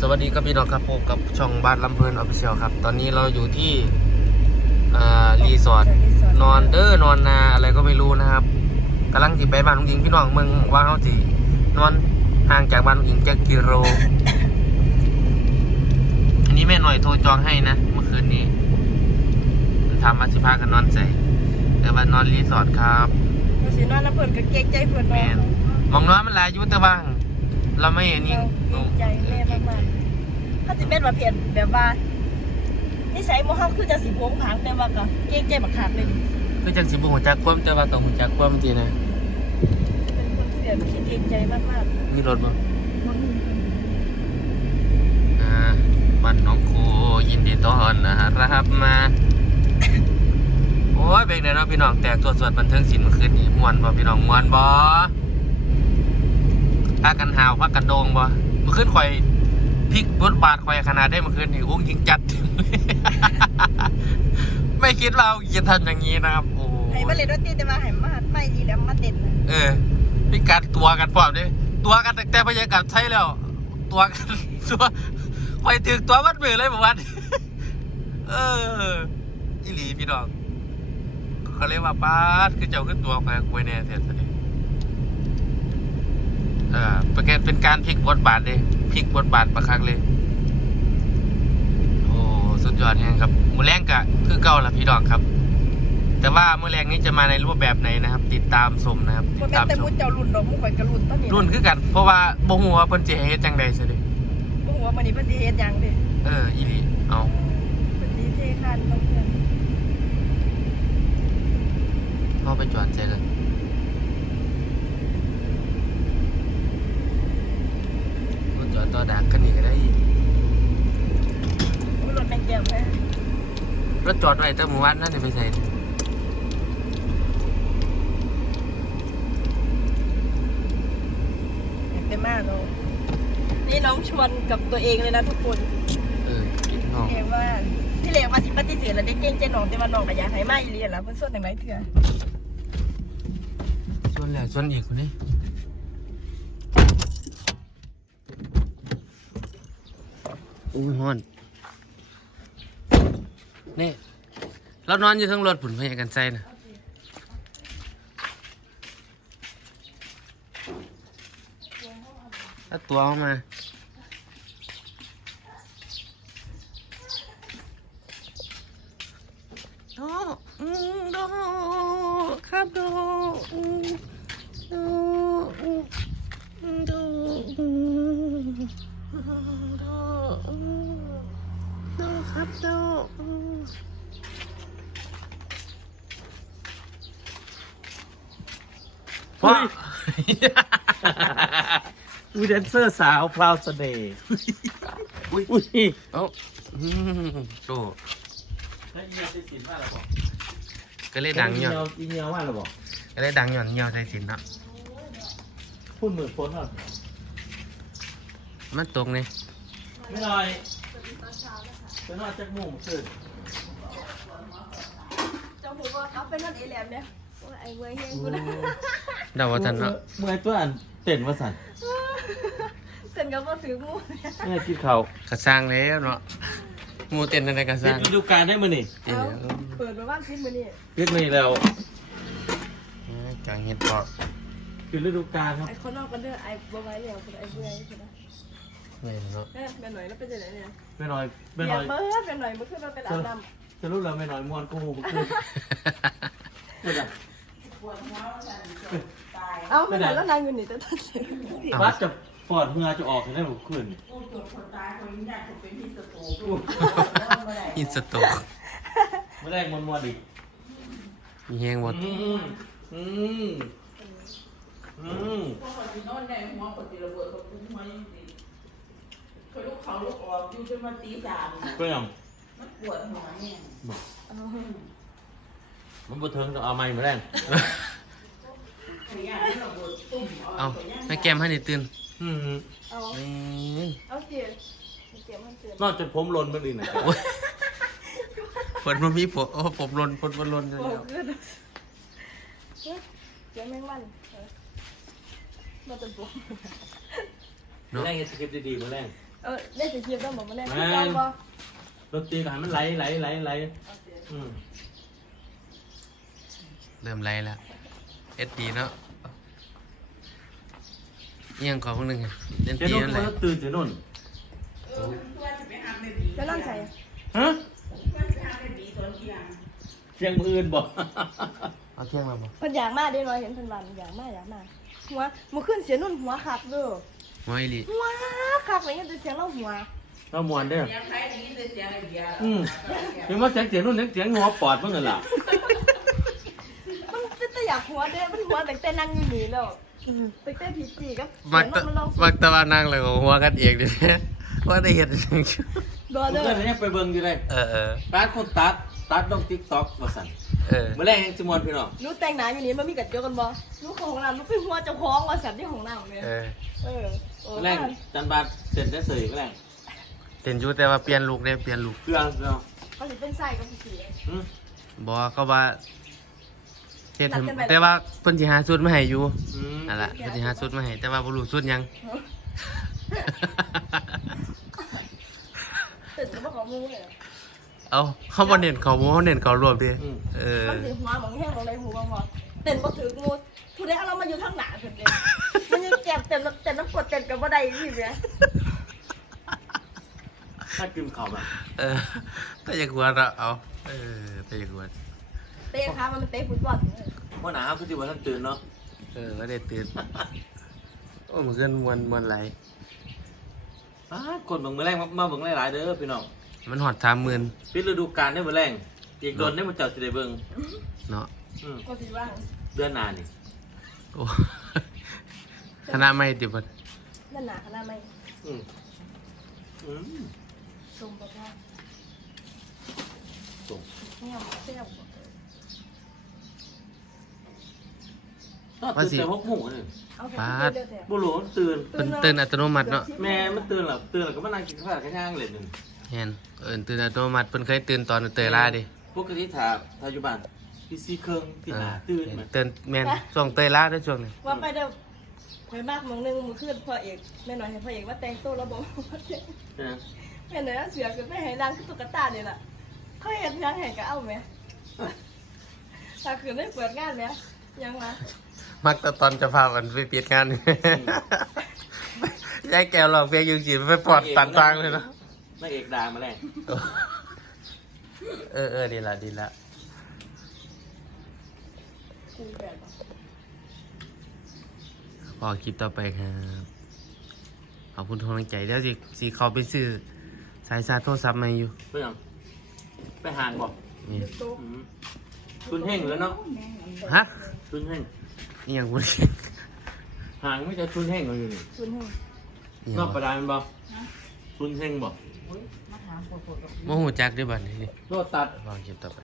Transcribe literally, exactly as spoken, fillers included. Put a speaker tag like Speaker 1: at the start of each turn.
Speaker 1: สวัสดีครับพี่น้องครับพบกับช่องบ้านลำเพลินออฟฟิเชียลครับตอนนี้เราอยู่ที่รีสอร์ทนอนเด้อนอนนาอะไรก็ไม่รู้นะครับกำลังจีไปบ้านลุงหญิงพี่น้องเมืองว่าเขาจีนอนห่างจากบ้านลุงหญิงแค่กิโลอันนี้แม่หน่อยโทรจองให้นะเมื่อคืนนี้ทำมาสิพากันนอนใส่แต่ว่านอนรีสอร์ทครับ
Speaker 2: มาสินอนแล้วเพิ่นก็เก๊กใจเพิ่นนอน
Speaker 1: มองน้อยมันหลายยุ่งแต่ว่างเราไม่เห็นนี่
Speaker 2: ใจแม่มากๆเขาจะเป็นว่าเพียนแบบว่านิสัยโมเฮาคือจะสีโผงผางแต่ว่าก็เก๊กใจบักขาดเลย
Speaker 1: คือจังสิบหัวจักความแต่ว่าต้องหัวจักความจริงนะ
Speaker 2: เป็นคนเสียคิดเก๊กใจมาก
Speaker 1: ๆมีรถบ่
Speaker 2: บ่มี
Speaker 1: อ่าบ้านน้องโคยินดีต้อนรับมาโอ้ยเบรกเดี๋ยวนะพี่น้องแตกตัวสวดบันเทิงศิลป์เมื่อคืนนี้ม่วนบ่พี่น้องม่วนบ่พากันหาวพากันโดงบ่เมื่อคืนข่อยพลิกบทบาทข่อยขนาดได้เมื่อคืนนี่อุ้งยิงจัด ไม่คิดว่าจะทำอย่างนี้นะครับโอ้
Speaker 2: ให้มาเล่นดนตรีแต่ว่าให้มาไม่ดีแล้วมาเต้น
Speaker 1: เออมีการตัวกันพร้อมเด้ตัวกันแต่บรรยากาศใช่แล้วตัวกันตัวข่อยถึงตัววัดมือเลยบ่วันเอออีหลีพี่น้องเขาเรียกว่าป้าดคือเจ้าขึ้นตัวข่อยคุยแน่แท้ๆเออเป็นการเป็นการพลิกบทบาทเลยพลิกบทบาทประคักเลยโอ้สุดยอดแฮงครับมือแรงกะคือเก่าละพี่น้องครับแต่ว่ามือแรงนี้จะมาในรูปแบบไหนนะครับติดตามชมนะครับติดตามชม
Speaker 2: แต่มุ้เจ้ารุ่นดอกมุ้ข่อยกระรุ่นตอนนี้
Speaker 1: รุ่นคือกันเพราะว่าบ่ฮู้ว่าเพิ่นสิเฮ็ดจังได๋ซิเด้
Speaker 2: บ่ฮู้ว่ามื้อนี้เพิ่นสิเฮ็ดหยังเด้
Speaker 1: เอออีหลีเอา
Speaker 2: เพิ่นสิเทคานเพิ่น
Speaker 1: เฮาไปจอดใจกันจอดต่อดักกันนี่ก็ได้
Speaker 2: รถแม่งแก้วแท้
Speaker 1: รถจอดไว้แต่หมู่บ้านนั่นสิไปใส่
Speaker 2: เต็มมากเลยนี่น้องชวนกับตัวเองเลยนะทุกคน
Speaker 1: เออกินน้อง
Speaker 2: เอว่าที่เหลือมาสิปฏิเสธแล้วได้เก่งใจน้องแต่ว่าน้องก็อยากให้มาอีเลียนแล้วเพิ่นส่วนจังได๋เถื่อ
Speaker 1: ชวนแล้วชวนอีกคนนี้อุ้ยฮ้อนนี่เรานอนอยู่ทั้งรถผุนพยากันใจนะถ้าตัวเข้ามาโดอืมโดครับโดอืมโดอืมโดอืมโดอืมโดครับโดอืม
Speaker 3: อุ้ยอุ้ยแดนเซอร์สาวพราวเสน่ห์อุ้ยอุ้ย
Speaker 1: เอ้าโต
Speaker 3: แล้วเงียบใส่สินมาหรอบอก
Speaker 1: ก็เลยดังหย่อน
Speaker 3: อีเงียวมาหรอบอก
Speaker 1: ก็เลยดังหย่อนเงียวใส่สินเนาะ
Speaker 3: พูดเหมือนฝนเหรอ
Speaker 1: มันตกนี่
Speaker 3: ไม่หน่อยจะนอนจากมุมสุด
Speaker 2: เจ้าหูว่าเขาเป็นนั่นเอแหลมเนี่ยไอ้เว้ยเฮงกูนะ
Speaker 1: เดาว่าทันเนาะ
Speaker 3: เมื่อตัวอันเต้นว่าสั่น
Speaker 2: เต้นกับว่าถืองู
Speaker 3: เนี่ยกินเขา
Speaker 1: กระซังแล้วเนาะงูเต้นอะไรกระซัง
Speaker 3: ฤดูกาลได้มานี่
Speaker 2: เปิดมาบ้านพิษมานี่
Speaker 3: พิษมานี่แล้ว
Speaker 1: จังเห็ดปอก
Speaker 3: คือฤดูกาลครับ
Speaker 2: ไอ้คนนอกกันเด้อไอ้บัวไว้เนี่ยไอ้เว้ยใช่ไหม
Speaker 1: เนี่ยเนาะ
Speaker 2: แม่หน่อยแล้วเป็นยังไงเนี่ย
Speaker 3: ไม่น้อย
Speaker 2: ไม่น้อยเมื่อเป็นหน่อยเมื่อคืนเราเป็นอาบน้ำ
Speaker 3: จะรู้เราไม่น้อยมวนกูเมื่อคืน
Speaker 2: เอาไม่ได้แล้วนางอยู่นี่จะตัดเสียง
Speaker 3: บัสจะปอดเมื่อจะออกได้หมดคืน
Speaker 1: อินสตู
Speaker 3: เมื่อแรกมันมวนดิ
Speaker 1: มีแห้งหมด
Speaker 3: อืมอืมอืม
Speaker 4: พวกเขาที่นอนในหัวคนที่ระเบิดเขาพุ่งมาอย่างนี้เคยลูกเขาลูกออกอยู่จนมาตีสาม
Speaker 3: ก็ยัง
Speaker 4: มันปวดหัวเนี่ย
Speaker 3: มันบดเทิงต้องเอาไม้มาแรง
Speaker 1: เอาให้แก้มให้หนิตื่น
Speaker 3: อืม
Speaker 2: เอาเอาเจี๋ยเจี๋ยมันเจี๋ย
Speaker 3: นอกจากผมลนมันอีกนะ
Speaker 1: ฝนมันมีผมโอ้ผมลนฝนมันลนเลย
Speaker 2: เจี๋ยแมงวันมาเป็นปุ๊บ
Speaker 3: แรงจะเก็บดีๆมาแรง
Speaker 2: เออได้สิคลิปต้องบอกมาแน่คือเก่าบ่
Speaker 3: ดนตรีก็ให้มันไหลไหลไหลไหลอืม
Speaker 1: เริ่มไรแล้วเอสดีเนาะเอียงขอพวกนึงเล่น
Speaker 3: เจ้า
Speaker 1: ตี
Speaker 3: นุ่น
Speaker 1: นั่นแห
Speaker 3: ก็
Speaker 1: ละ
Speaker 3: ตื่นเจ้านุ่น
Speaker 4: เออตัวจะไปหาแม่บี
Speaker 2: แล้วนั่นใส่
Speaker 3: ฮะ
Speaker 4: ตัวจะไปหาแม่บีตอนเที่ยง
Speaker 3: เสียงมืออื่นบ่
Speaker 1: เอาเที่ยงมาบ่
Speaker 2: เพิ่นอยากมาเด้น้อยเห็นเพิ่นว่าอยากมาอยากมาหัวมื้อคืนเสียนุ่นหัวคักเด้อ
Speaker 1: มอยลี
Speaker 2: หัวคักเลยยังจะเสียงเราหัว
Speaker 3: เรามวนเด้อ
Speaker 4: เสียงใครได้ยินแต่เสียงไอ้เบียร์
Speaker 3: อืมถึงว่าเสียงเสียงนุ่นเสียงหัวปอดเพิ่งนั่นล่ะ
Speaker 2: มันจะแต่อยากหัวเด้อมันหัวตั้งแต่นั่งอยู่นี่แล้วตั้งแต่ผีจีกับ
Speaker 1: มัก
Speaker 2: เสี
Speaker 1: ตะ
Speaker 2: ยงมันลอง
Speaker 1: มักตะวันนั่งเลยของหัวกันเองดิ ว่าได้เห็นจังชู
Speaker 2: บ่
Speaker 3: ผม
Speaker 2: เด้อ
Speaker 3: ก็เลยไปเบิ่งอยู่เลย
Speaker 1: เออเออ
Speaker 3: ตัดคนตัดตัดลง TikTok ว่าซั่น
Speaker 1: เออ
Speaker 3: มื้อแรกยังสิมวนพี่น้อง
Speaker 2: หนูแต่งหน้าอยู่นี่มันมีกัดเจอกันบ่หนูของน้ำหนูไปหัวเจ้าของว่าสัตว์ที่ของน้ำเนี่ย
Speaker 1: เออ
Speaker 2: เออโอ้
Speaker 3: มื้อแรกจันบาดเต้นได้เสยมื้อแรก
Speaker 1: เต้นอยู่แต่ว่าเปลี่ยนลุกได้เปลี่ยนลุก
Speaker 3: เครื่องเครื่อง
Speaker 2: เขาสิเป็นไส้กับผี
Speaker 3: อืม
Speaker 1: บอกเขาว่าเฮ็ดให้
Speaker 2: นัดกันไป
Speaker 1: แต่ว่าเพิ่นสิหาชุดมาให้อยู่
Speaker 3: อืม
Speaker 1: นั่นล่ะเพิ่นสิหาชุดมาให้แต่ว่าบ่รู้ชุดหยัง
Speaker 2: ตื่นมาของมูเลย
Speaker 1: เอาเขาบ่เน้นเขาบ่เขาเน้นเขารวมดิเออ
Speaker 2: มันสิหัวหมองแห้งหมองไรหูบ่หมอเต้นบ่ถึงงูทุเรศเอาเรามาอยู่ข้างหน้าเพิ่นเด้มันยังแก็บเต้นเต้นน้ำกดเต้นกับบ่ได้นี่แหม
Speaker 3: ถ้ากินข้าวมา
Speaker 1: เออแต่อย่ากลัวเราเอาเออแต่อย่ากลัว
Speaker 2: เตะขามันเตะฟุตบอล
Speaker 3: บ่หนาวคือสิบ่ทันตื่นเนาะ
Speaker 1: เออว่าได้ตื่นโอ้มันขึ้นมวนมวนไหล
Speaker 3: อ้าคนเบิ่งมื้อแรกมามาเบิ่งหลายๆเด้อพี่น้อง
Speaker 1: มันหอดสามหมื่น
Speaker 3: ปิดฤดูกาลได้มื้อแรงอีกโดนได้มาเจ้าสิได้เบิ่ง
Speaker 1: เนาะ
Speaker 3: อืม
Speaker 2: ก็สิว่า
Speaker 3: เดือนหน้านี่
Speaker 1: โอ้ คณะไม่ติดบัด
Speaker 2: นั่นน่ะขนาดไม่
Speaker 3: อืมอืม
Speaker 2: ชมบ่ว่า
Speaker 3: ส่ง
Speaker 2: เนี่ยเสียบ
Speaker 3: ก็ตื่นแต่หกโมงนี่
Speaker 2: เอาแค่เดียวแต่
Speaker 3: บ่รู้มันตื่น
Speaker 1: เป็นตื่นอัตโนมัติเนาะ
Speaker 3: แม่มันตื่นแล้วตื่นแล้วก็มานั่งกินข้าวกันย่างเล่นนึง
Speaker 1: เห็นเออตื่นอัตโนมัติเพิ่นเคยตื่นตอนเตยล่าดิ
Speaker 3: ปกติถ้าถ้าอยู่บ้านพี่ซีเครื่องพี่
Speaker 1: เอ
Speaker 3: ห
Speaker 1: อ
Speaker 3: น้าตื่นมัน
Speaker 1: ตื่นแม่นช่วงเตยล่าด้วยช่วงนี้
Speaker 2: ว่าไปเด้อข่อยมากมองนึงมื้อคืนพ่อเอกแม่น้อยให้พ่อเอกว่าแต่งตัวแล้วบ่ว่าแต่ง
Speaker 3: นะ
Speaker 2: แม่น้อยเสือขึ้นไปให้นางคือตุ๊กตานี่ล่ะเขาเฮ็ดหยังให้ก็เอาแหมถ้าคืนได้เปิดงานแหมยังวะ
Speaker 1: มักแต่ตอนจะพากันไปเปลี่ยนงาน ยายแก้วลองเพลงยืนจีนไปปอดตันตังเลยเนาะ
Speaker 3: นางเอกด่ามาแล้ว
Speaker 1: เออเออดีละดีละ
Speaker 2: กูแบบ
Speaker 1: พอคลิปต่อไปครับขอบคุณทุกกำลังใจเดี๋ยวสิสีเขาไปซื้อสายชาร์จโทรศัพท์มาอยู่
Speaker 3: ไปยังไปหางบ่
Speaker 1: นี่
Speaker 2: ตุ๊ก
Speaker 3: อืมทุนแห้งเหลือเนาะ
Speaker 1: ฮะ
Speaker 3: ทุนแห้ง
Speaker 1: นี่ยังพูด
Speaker 3: หางไม่จะทุนแห้งเราอยู่นี่
Speaker 2: ชุนให้
Speaker 1: นี่
Speaker 3: นอกประดานบ่ทุนแห้งบ่
Speaker 1: โมโหจักด้วยบัดนี้
Speaker 3: โลตัด
Speaker 1: ลองคลิปต่อไป